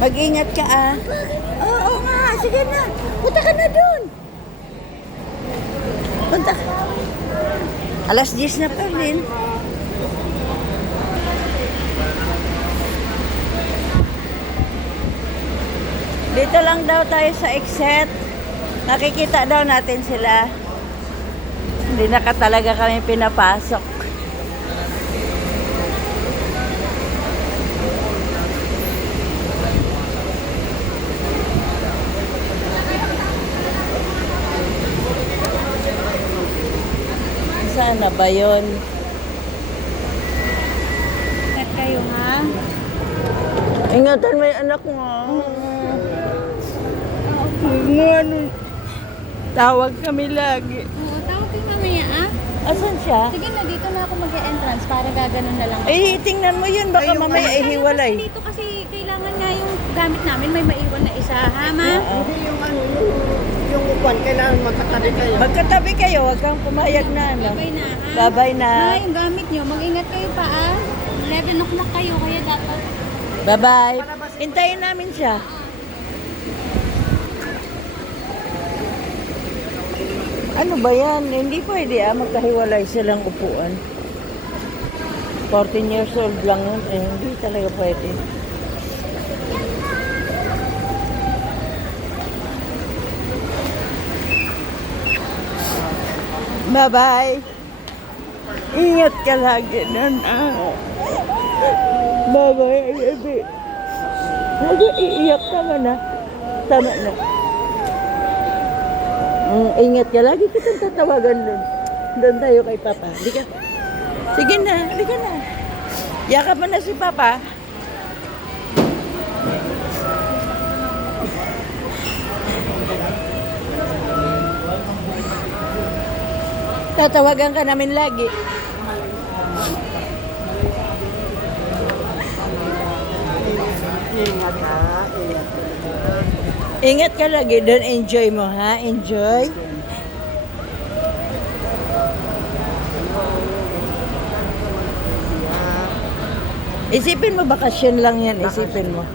Mag-ingat ka ah. Oo nga, sige na. Punta ka na dun. Punta ka. Alas 10 na pa rin. Dito lang daw tayo sa exit. Nakikita daw natin sila. Hindi na ka talaga kami pinapasok. Saan na ba yun? Ingat kayo, ha? Ingatan mo yung anak mo. Ano? Tawag kami lagi. Oo, tawag kayo mamaya, ah. Asan siya? Sige na, dito na ako mag-e-entrance para gaganon na lang. Eh, tingnan mo yun. Baka mamaya ihiwalay. Dito kasi kailangan nga yung gamit namin may maiwan na isa, ha, ma? Hindi yung upuan, kailangan magkatabi kayo. Magkatabi kayo. Huwag kang pumayag na. Ano? Bye na, ha? Bye-bye na. Ma, yung gamit nyo, mag-ingat kayo pa, ah. 11 o'clock kayo, kaya dapat. Bye-bye. Hintayin namin siya. Ano ba yan? Hindi pwede magkahiwalay silang upuan. 14 years old lang yun. Eh, hindi talaga pwede. Bye-bye. Ingat ka lagi nun. Bye-bye, baby. Nag-iiyak ka na. Tama na. Ingat ka. Lagi kitang tatawagan doon. Doon tayo kay Papa. Halika. Sige na. Halika na. Yakap mo na si Papa. Tatawagan ka namin lagi. Ingat ha, ingat. Ingat ka lagi doon. Enjoy mo, ha? Enjoy. Isipin mo, bakasyon lang yan. Isipin mo.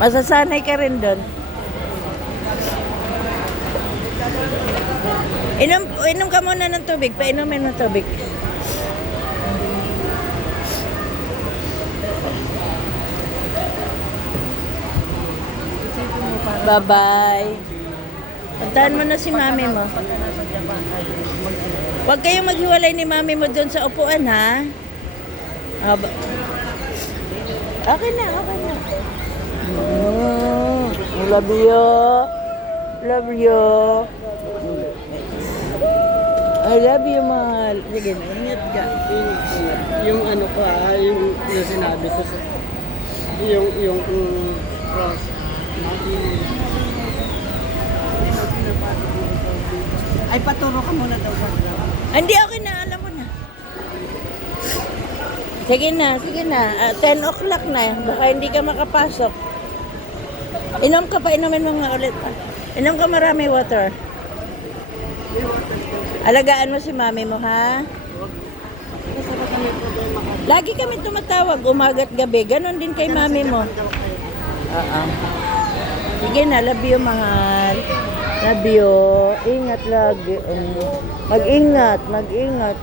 Masasanay ka rin doon. Inom ka muna ng tubig. Painumin mo tubig. Bye-bye. Puntahan mo na si mami mo. Huwag kayong maghiwalay ni mami mo doon sa upuan, ha? Okay na, okay na. Love you. Love you. I love you, mahal. Sige na, ingat ka. Yung ano ko yung sinabi ko sa yung cross. Ay, paturo ka muna daw sa Hindi, okay na. Alam ko na. Sige na, sige na. 10 o'clock na. Baka hindi ka makapasok. Inom ka pa, inumin mo nga ulit pa. Inom ka marami water. Alagaan mo si mami mo, ha? Lagi kami tumatawag, umaga't gabi. Ganon din kay mami mo. Oo. Sige na, love you, mahal. Love you. Ingat lagi. Mag-ingat, mag-ingat.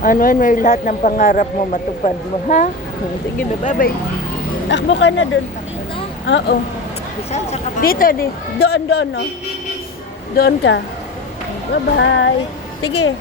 Ano yun, may lahat ng pangarap mo matupad mo, ha? Sige na, bye-bye. Takbo ka na doon. Oo. Dito, doon, no? Doon ka. Bye-bye. Sige.